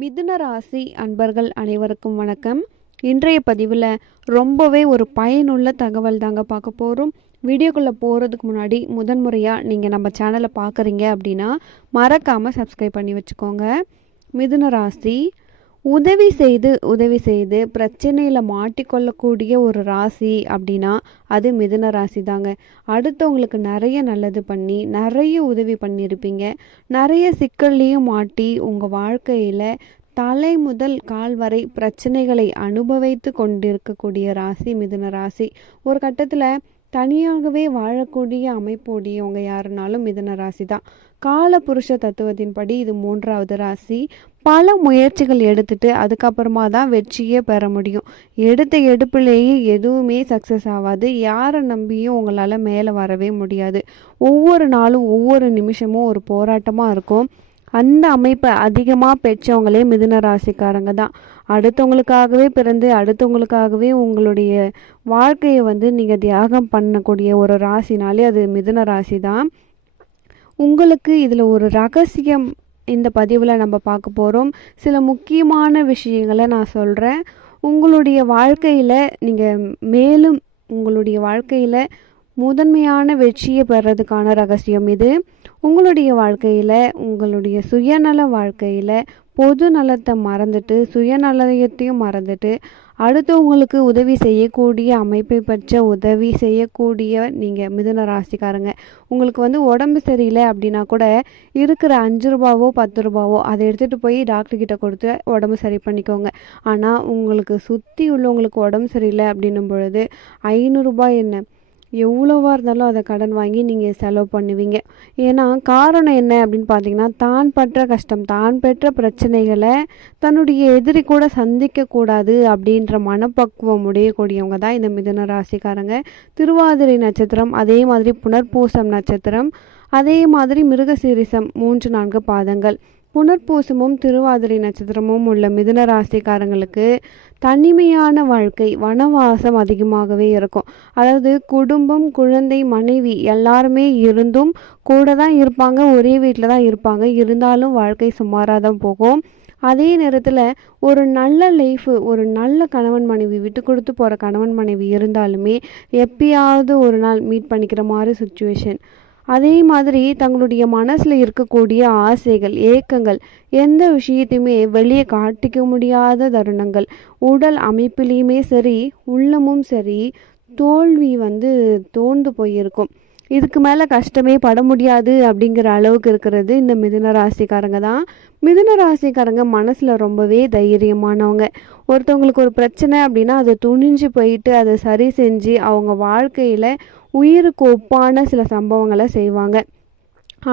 மிதுன ராசி அன்பர்கள் அனைவருக்கும் வணக்கம். இன்றைய பதிவில் ரொம்பவே ஒரு பயனுள்ள தகவல் தாங்க பார்க்க போகிறோம். வீடியோக்குள்ளே போகிறதுக்கு முன்னாடி முதன்முறையாக நீங்கள் நம்ம சேனலை பார்க்குறீங்க அப்படின்னா மறக்காமல் சப்ஸ்கிரைப் பண்ணி வச்சுக்கோங்க. மிதுன ராசி உதவி செய்து பிரச்சனையில் மாட்டிக்கொள்ளக்கூடிய ஒரு ராசி அப்படின்னா அது மிதுன ராசி தாங்க. அடுத்தவங்களுக்கு நிறைய நல்லது பண்ணி நிறைய உதவி பண்ணியிருப்பீங்க. நிறைய சிக்கல்லையும் மாட்டி உங்கள் வாழ்க்கையில் தலை முதல் கால் வரை பிரச்சனைகளை அனுபவித்து கொண்டிருக்கக்கூடிய ராசி மிதுன ராசி. ஒரு கட்டத்தில் தனியாகவே வாழக்கூடிய அமைப்புடையவங்க யாருனாலும் மிதுன ராசி தான். கால புருஷ தத்துவத்தின்படி இது 3வது ராசி. பல முயற்சிகள் எடுத்துட்டு அதுக்கப்புறமா தான் வெற்றியே பெற முடியும். எடுத்த எடுப்பிலேயே எதுவுமே சக்ஸஸ் ஆகாது. யாரை நம்பியும் உங்களால் மேலே வரவே முடியாது. ஒவ்வொரு நாளும் ஒவ்வொரு நிமிஷமும் ஒரு போராட்டமாக இருக்கும். அந்த அமைப்பை அதிகமாக பெற்றவங்களே மிதுன ராசிக்காரங்க தான். அடுத்தவங்களுக்காகவே பிறந்து அடுத்தவங்களுக்காகவே உங்களுடைய வாழ்க்கையை நீங்கள் தியாகம் பண்ணக்கூடிய ஒரு ராசினாலே அது மிதுன ராசி தான். உங்களுக்கு இதில் ஒரு ரகசியம் இந்த பதிவில் நம்ம பார்க்க போகிறோம். சில முக்கியமான விஷயங்களை நான் சொல்கிறேன். உங்களுடைய வாழ்க்கையில் நீங்கள் மேலும் உங்களுடைய வாழ்க்கையில் முதன்மையான வெற்றியை பெறதுக்கான ரகசியம் இது. உங்களுடைய வாழ்க்கையில் உங்களுடைய சுயநல வாழ்க்கையில் பொது நலத்தை மறந்துட்டு சுயநலத்தையும் மறந்துட்டு அடுத்தவங்களுக்கு உதவி செய்யக்கூடிய அமைப்பை பெற்ற உதவி செய்யக்கூடிய நீங்கள் மிதுன ராசிக்காரங்க. உங்களுக்கு உடம்பு சரியில்லை அப்படின்னா கூட இருக்கிற 5 ரூபாவோ 10 ரூபாவோ அதை எடுத்துகிட்டு போய் டாக்டர்கிட்ட கொடுத்து உடம்பு சரி பண்ணிக்கோங்க. ஆனால் உங்களுக்கு சுற்றி உள்ளவங்களுக்கு உடம்பு சரியில்லை அப்படின்னும் பொழுது 500 ரூபாய் என்ன எவ்வளோவா இருந்தாலும் அதை கடன் வாங்கி நீங்கள் செலவு பண்ணுவீங்க. ஏன்னா காரணம் என்ன அப்படின்னு பார்த்தீங்கன்னா, தான் பற்ற கஷ்டம் தான் பெற்ற பிரச்சனைகளை தன்னுடைய எதிரி கூட சந்திக்கக்கூடாது அப்படின்ற மனப்பக்குவம் உடையக்கூடியவங்க தான் இந்த மிதுன ராசிக்காரங்க. திருவாதிரை நட்சத்திரம், அதே மாதிரி புனர்பூசம் நட்சத்திரம், அதே மாதிரி மிருகசீரிசம் 3-4 பாதங்கள். புனர்பூசமும் திருவாதிரை நட்சத்திரமும் உள்ள மிதுன ராசிக்காரங்களுக்கு தனிமையான வாழ்க்கை வனவாசம் அதிகமாகவே இருக்கும். அதாவது குடும்பம் குழந்தை மனைவி எல்லாருமே இருந்தும் கூட தான் இருப்பாங்க, ஒரே வீட்டில் தான் இருப்பாங்க. இருந்தாலும் வாழ்க்கை சுமாராக தான் போகும். அதே நேரத்தில் ஒரு நல்ல லைஃபு, ஒரு நல்ல கணவன் மனைவி விட்டு கொடுத்து போகிற கணவன் மனைவி இருந்தாலுமே எப்பயாவது ஒரு நாள் மீட் பண்ணிக்கிற மாதிரி சுச்சுவேஷன். அதே மாதிரி தங்களுடைய மனசில் இருக்கக்கூடிய ஆசைகள் ஏக்கங்கள் எந்த விஷயத்தையுமே வெளியே காட்டிக்க முடியாத தருணங்கள். உடல் அமைப்பிலையுமே சரி உள்ளமும் சரி தோல்வி தோண்டு போயிருக்கும். இதுக்கு மேலே கஷ்டமே பட முடியாது அப்படிங்கிற அளவுக்கு இருக்கிறது இந்த மிதுன ராசிக்காரங்க தான். மிதுன ராசிக்காரங்க மனசில் ரொம்பவே தைரியமானவங்க. ஒருத்தவங்களுக்கு ஒரு பிரச்சனை அப்படின்னா அதை துணிஞ்சு போயிட்டு அதை சரி செஞ்சு அவங்க வாழ்க்கையில் உயிருக்கு ஒப்பான சில சம்பவங்களை செய்வாங்க.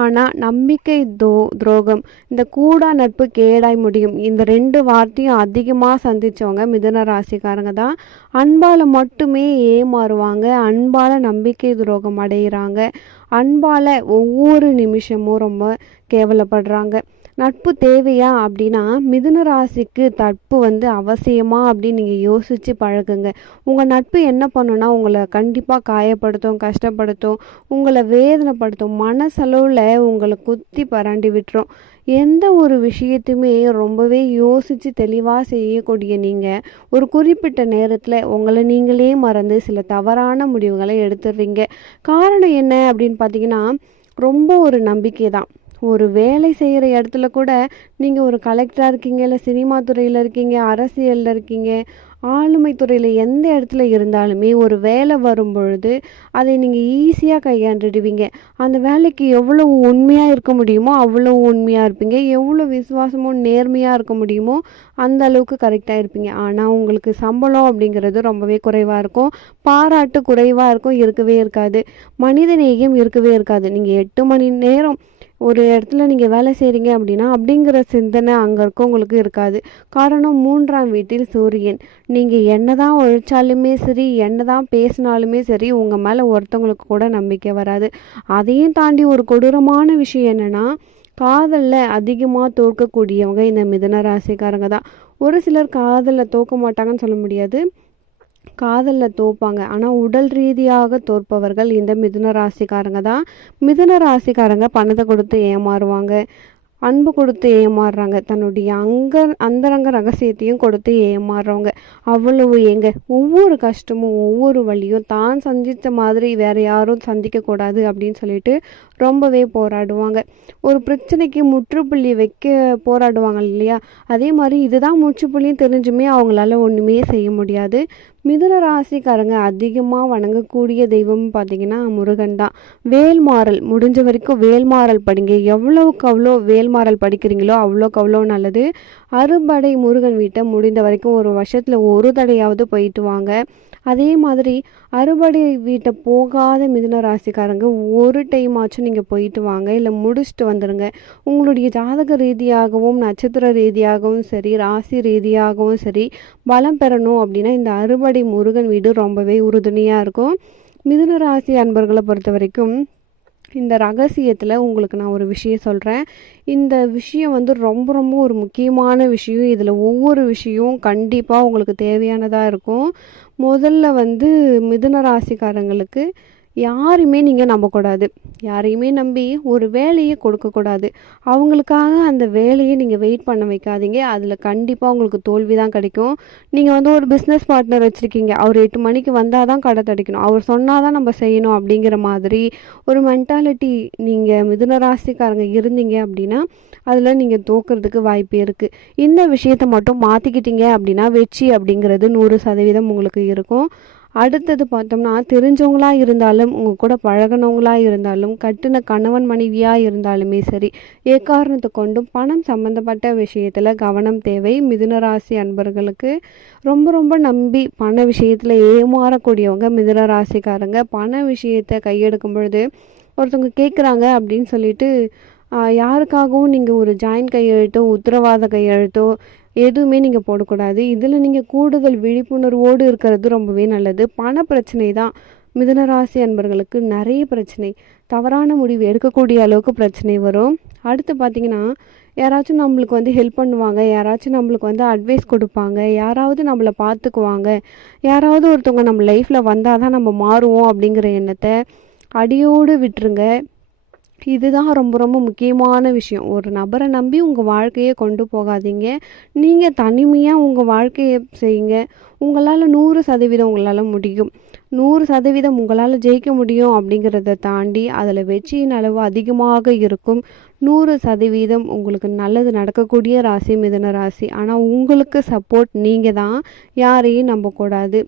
ஆனால் நம்பிக்கை துரோகம், இந்த கூடா நட்பு கேடாய் முடியும், இந்த 2 வார்த்தையும் அதிகமாக சந்தித்தவங்க மிதுன ராசிக்காரங்க தான். அன்பால் மட்டுமே ஏமாறுவாங்க, அன்பால் நம்பிக்கை துரோகம் அடைகிறாங்க, அன்பால் ஒவ்வொரு நிமிஷமும் ரொம்ப கேவலப்படுறாங்க. நட்பு தேவையா அப்படின்னா மிதுன ராசிக்கு நட்பு அவசியமா அப்படின்னு நீங்கள் யோசித்து பழகுங்க. உங்கள் நட்பு என்ன பண்ணுன்னா உங்களை கண்டிப்பாக காயப்படுத்தும், கஷ்டப்படுத்தும், உங்களை வேதனைப்படுத்தும், மனசளவில் உங்களை குத்தி பரண்டி விட்டுரும். எந்த ஒரு விஷயத்தையுமே ரொம்பவே யோசித்து தெளிவாக செய்யக்கூடிய நீங்கள் ஒரு குறிப்பிட்ட நேரத்தில் உங்களை நீங்களே மறந்து சில தவறான முடிவுகளை எடுத்துடுறீங்க. காரணம் என்ன அப்படின்னு பார்த்தீங்கன்னா ரொம்ப ஒரு நம்பிக்கை தான். ஒரு வேலை செய்கிற இடத்துல கூட நீங்கள் ஒரு கலெக்டராக இருக்கீங்க, இல்லை சினிமா துறையில் இருக்கீங்க, அரசியலில் இருக்கீங்க, ஆளுமை துறையில் எந்த இடத்துல இருந்தாலுமே ஒரு வேலை வரும் பொழுது அதை நீங்கள் ஈஸியாக கையாண்டுடுவீங்க. அந்த வேலைக்கு எவ்வளோ உண்மையாக இருக்க முடியுமோ அவ்வளோ உண்மையாக இருப்பீங்க. எவ்வளோ விசுவாசமும் நேர்மையாக இருக்க முடியுமோ அந்த அளவுக்கு கரெக்டாக இருப்பீங்க. ஆனால் உங்களுக்கு சம்பளம் அப்படிங்கிறது ரொம்பவே குறைவாக இருக்கும், பாராட்டு குறைவாக இருக்கும், இருக்கவே இருக்காது, மனிதநேயம் இருக்கவே இருக்காது. நீங்கள் 8 மணி நேரம் ஒரு இடத்துல நீங்கள் வேலை செய்கிறீங்க அப்படின்னா அப்படிங்கிற சிந்தனை அங்கே இருக்கவங்களுக்கு இருக்காது. காரணம் 3ஆம் வீட்டில் சூரியன். நீங்கள் என்ன தான் உழைச்சாலுமே சரி, என்ன தான் பேசினாலுமே சரி, உங்கள் மேலே ஒருத்தவங்களுக்கு கூட நம்பிக்கை வராது. அதையும் தாண்டி ஒரு கொடூரமான விஷயம் என்னென்னா காதலில் அதிகமாக தோற்கக்கூடியவங்க இந்த மிதுன ராசிக்காரங்க தான். ஒரு சிலர் காதலில் தோற்க மாட்டாங்கன்னு சொல்ல முடியாது, காதலில் தோப்பாங்க. ஆனால் உடல் ரீதியாக தோற்பவர்கள் இந்த மிதுன ராசிக்காரங்க தான். மிதுன ராசிக்காரங்க பணத்தை கொடுத்து ஏமாறுவாங்க. அன்பு கொடுத்து ஏமாறுறாங்க, தன்னுடைய அந்தரங்க ரகசியத்தையும் கொடுத்து ஏமாறுறவங்க அவ்வளவு ஏங்க. ஒவ்வொரு கஷ்டமும் ஒவ்வொரு வழியும் தான் சந்தித்த மாதிரி வேற யாரும் சந்திக்கக்கூடாது அப்படின்னு சொல்லிட்டு ரொம்பவே போராடுவாங்க. ஒரு பிரச்சனைக்கு முற்றுப்புள்ளி வைக்க போராடுவாங்க இல்லையா, அதே மாதிரி இதுதான் முற்றுப்புள்ளியும் தெரிஞ்சுமே அவங்களால ஒன்றுமே செய்ய முடியாது. மிதுன ராசிக்காரங்க அதிகமாக வணங்கக்கூடிய தெய்வம் பார்த்திங்கன்னா முருகன் தான். வேல்மாறல் முடிஞ்ச வரைக்கும் வேல்மாறல் படிங்க. எவ்வளவுக்கு அவ்வளோ வேல்மாறல் படிக்கிறீங்களோ அவ்வளோக்கு அவ்வளோ நல்லது. அறுபடை முருகன் வீட்டை முடிந்த வரைக்கும் ஒரு வருஷத்தில் ஒரு தடையாவது போயிட்டு வாங்க. அதே மாதிரி அறுபடை வீட்டை போகாத மிதுன ராசிக்காரங்க ஒரு டைம் ஆச்சும் நீங்கள் போயிட்டு வாங்க, இல்லை முடிச்சுட்டு வந்துடுங்க. உங்களுடைய ஜாதக ரீதியாகவும் நட்சத்திர ரீதியாகவும் சரி, ராசி ரீதியாகவும் சரி பலம் பெறணும் அப்படின்னா இந்த அறுபடை முருகன் வீடு ரொம்பவே உறுதுணையாக இருக்கும். மிதுன ராசி அன்பர்களை பொறுத்த வரைக்கும் இந்த ரகசியத்தில் உங்களுக்கு நான் ஒரு விஷயம் சொல்கிறேன். இந்த விஷயம் ரொம்ப ரொம்ப ஒரு முக்கியமான விஷயம். இதில் ஒவ்வொரு விஷயமும் கண்டிப்பாக உங்களுக்கு தேவையானதாக இருக்கும். முதல்ல மிதுன ராசிக்காரங்களுக்கு யாரையுமே நீங்கள் நம்பக்கூடாது. யாரையுமே நம்பி ஒரு வேலையை கொடுக்கக்கூடாது. அவங்களுக்காக அந்த வேலையை நீங்கள் வெயிட் பண்ண வைக்காதீங்க. அதில் கண்டிப்பாக உங்களுக்கு தோல்வி தான் கிடைக்கும். நீங்கள் ஒரு பிஸ்னஸ் பார்ட்னர் வச்சுருக்கீங்க, அவர் 8 மணிக்கு வந்தால் தான் கடை தடிக்கணும், அவர் சொன்னால் தான் நம்ம செய்யணும் அப்படிங்கிற மாதிரி ஒரு மென்டாலிட்டி நீங்கள் மிதுன ராசிக்காரங்க இருந்தீங்க அப்படின்னா அதில் நீங்கள் தோக்கிறதுக்கு வாய்ப்பு இருக்குது. இந்த விஷயத்தை மட்டும் மாற்றிக்கிட்டீங்க அப்படின்னா வெற்றி அப்படிங்கிறது 100% உங்களுக்கு இருக்கும். அடுத்தது பார்த்தோம்னா, தெரிஞ்சவங்களாக இருந்தாலும் உங்கள் கூட பழகினவங்களாக இருந்தாலும் கட்டின கணவன் மனைவியாக இருந்தாலுமே சரி, எக்காரணத்தை கொண்டும் பணம் சம்மந்தப்பட்ட விஷயத்தில் கவனம் தேவை. மிதுனராசி அன்பர்களுக்கு ரொம்ப ரொம்ப நம்பி பண விஷயத்தில் ஏமாறக்கூடியவங்க மிதுன ராசிக்காரங்க. பண விஷயத்தை கையெடுக்கும் பொழுது ஒருத்தவங்க கேட்குறாங்க அப்படின்னு சொல்லிட்டு யாருக்காகவும் நீங்கள் ஒரு ஜாயின் கையெழுத்தோ உத்தரவாத கையெழுத்தோ எதுவுமே நீங்கள் போடக்கூடாது. இதில் நீங்கள் கூடுதல் விழிப்புணர்வோடு இருக்கிறது ரொம்பவே நல்லது. பண பிரச்சனை தான் மிதுனராசி அன்பர்களுக்கு நிறைய பிரச்சனை. தவறான முடிவு எடுக்கக்கூடிய அளவுக்கு பிரச்சனை வரும். அடுத்து பார்த்திங்கன்னா, யாராச்சும் நம்மளுக்கு ஹெல்ப் பண்ணுவாங்க, யாராச்சும் நம்மளுக்கு அட்வைஸ் கொடுப்பாங்க, யாராவது நம்மளை பார்த்துக்குவாங்க, யாராவது ஒருத்தவங்க நம்ம லைஃப்பில் வந்தால் தான் நம்ம மாறுவோம் அப்படிங்கிற எண்ணத்தை அடியோடு விட்டுருங்க. இதுதான் ரொம்ப ரொம்ப முக்கியமான விஷயம். ஒரு நபரை நம்பி உங்கள் வாழ்க்கையை கொண்டு போகாதீங்க. நீங்கள் தனிமையாக உங்கள் வாழ்க்கையை செய்யுங்க. உங்களால் 100% உங்களால் முடியும். 100% உங்களால் ஜெயிக்க முடியும் அப்படிங்கிறத தாண்டி அதில் வெற்றியின் அளவு அதிகமாக இருக்கும். 100% உங்களுக்கு நல்லது நடக்கக்கூடிய ராசி மிதுன ராசி. ஆனால் உங்களுக்கு சப்போர்ட் நீங்கள் தான், யாரையும் நம்பக்கூடாது.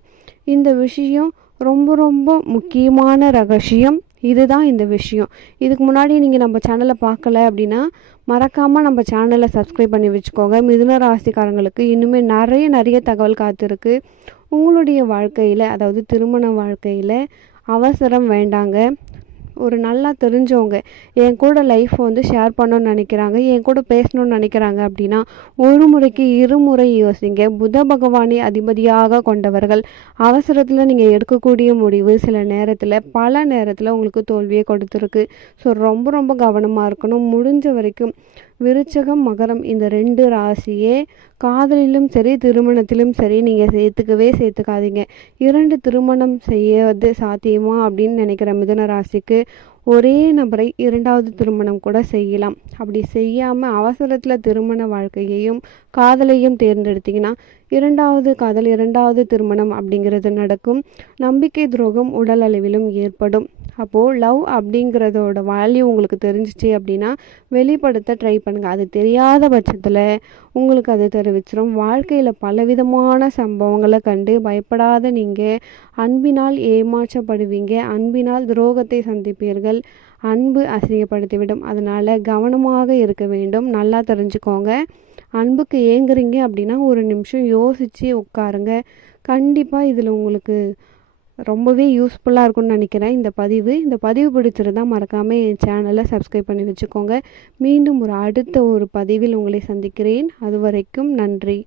இந்த விஷயம் ரொம்ப ரொம்ப முக்கியமான ரகசியம். இதுதான் இந்த விஷயம். இதுக்கு முன்னாடி நீங்கள் நம்ம சேனலை பார்க்கல அப்படின்னா மறக்காமல் நம்ம சேனலை சப்ஸ்கிரைப் பண்ணி வச்சுக்கோங்க. மிதுன ராசிக்காரங்களுக்கு இன்னுமே நிறைய தகவல் காத்திருக்கு. உங்களுடைய வாழ்க்கையில், அதாவது திருமண வாழ்க்கையில் அவசரம் வேண்டாங்க. ஒரு நல்லா தெரிஞ்சவங்க என் கூட லைஃப்பை ஷேர் பண்ணணும்னு நினைக்கிறாங்க, என் கூட பேசணும்னு நினைக்கிறாங்க அப்படின்னா ஒரு முறைக்கு இருமுறை யோசிங்க. புத பகவானை அதிபதியாக கொண்டவர்கள். அவசரத்தில் நீங்கள் எடுக்கக்கூடிய முடிவு சில நேரத்தில் பல நேரத்தில் உங்களுக்கு தோல்வியை கொடுத்துருக்கு. ஸோ ரொம்ப ரொம்ப கவனமாக இருக்கணும். முடிஞ்ச வரைக்கும் விருச்சகம் மகரம் இந்த 2 ராசியே காதலிலும் சரி திருமணத்திலும் சரி நீங்கள் சேர்த்துக்காதீங்க. 2 திருமணம் செய்வது சாத்தியமா அப்படின்னு நினைக்கிற மிதுன ராசிக்கு ஒரே நபரை 2வது திருமணம் கூட செய்யலாம். அப்படி செய்யாமல் அவசரத்தில் திருமண வாழ்க்கையையும் காதலையும் தேர்ந்தெடுத்தீங்கன்னா 2வது காதல் 2வது திருமணம் அப்படிங்கிறது நடக்கும். நம்பிக்கை துரோகம் உடல் அளவிலும் ஏற்படும். அப்போது லவ் அப்படிங்கிறதோட வேல்யூ உங்களுக்கு தெரிஞ்சிச்சு அப்படின்னா வெளிப்படுத்த ட்ரை பண்ணுங்கள். அது தெரியாத பட்சத்தில் உங்களுக்கு அது தெரிவிச்சிடும். வாழ்க்கையில் பலவிதமான சம்பவங்களை கண்டு பயப்படாத நீங்கள் அன்பினால் ஏமாற்றப்படுவீங்க, அன்பினால் துரோகத்தை சந்திப்பீர்கள், அன்பு அசிங்கப்படுத்திவிடும். அதனால் கவனமாக இருக்க வேண்டும். நல்லா தெரிஞ்சுக்கோங்க. அன்புக்கு ஏங்குறீங்க அப்படின்னா ஒரு நிமிஷம் யோசித்து உட்காருங்க. கண்டிப்பாக இதில் உங்களுக்கு ரொம்பவே யூஸ்ஃபுல்லாக இருக்கும்னு நினைக்கிறேன் இந்த பதிவு பிடிச்சிருந்தால் மறக்காமல் என் சேனலை சப்ஸ்கிரைப் பண்ணி வச்சுக்கோங்க. மீண்டும் அடுத்த ஒரு பதிவில் உங்களை சந்திக்கிறேன். அதுவரைக்கும் நன்றி.